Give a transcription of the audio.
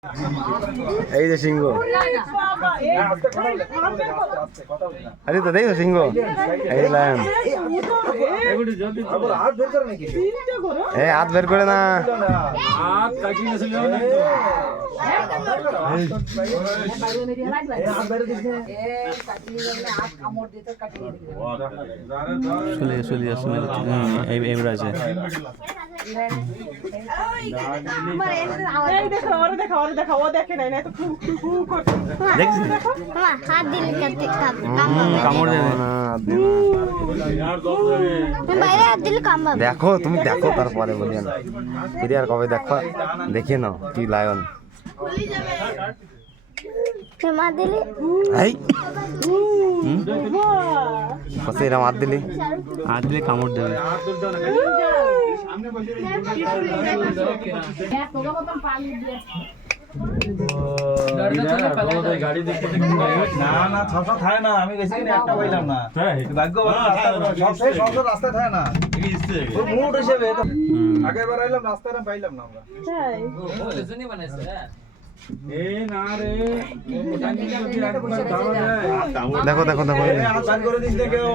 এই যে সিংহ, আরে তো দেখো সিংহ, এই লায়ন। হাত বের করে না, দেখো তুমি দেখো তারপরে বলি না ফিরে আর কবে দেখো, দেখে নাও কি লায়ন। এরম হাত দিলি কামড় দেবে। না না সবসময় থাকে না, আমি বেশি একটা পাইলাম না, ভাগ্যবান রাস্তায় থাকে না মুড হিসেবে। আগের বার আইলাম রাস্তায় পাইলাম না আমরা। দেখো দেখো দেখো করে দিস না কেউ।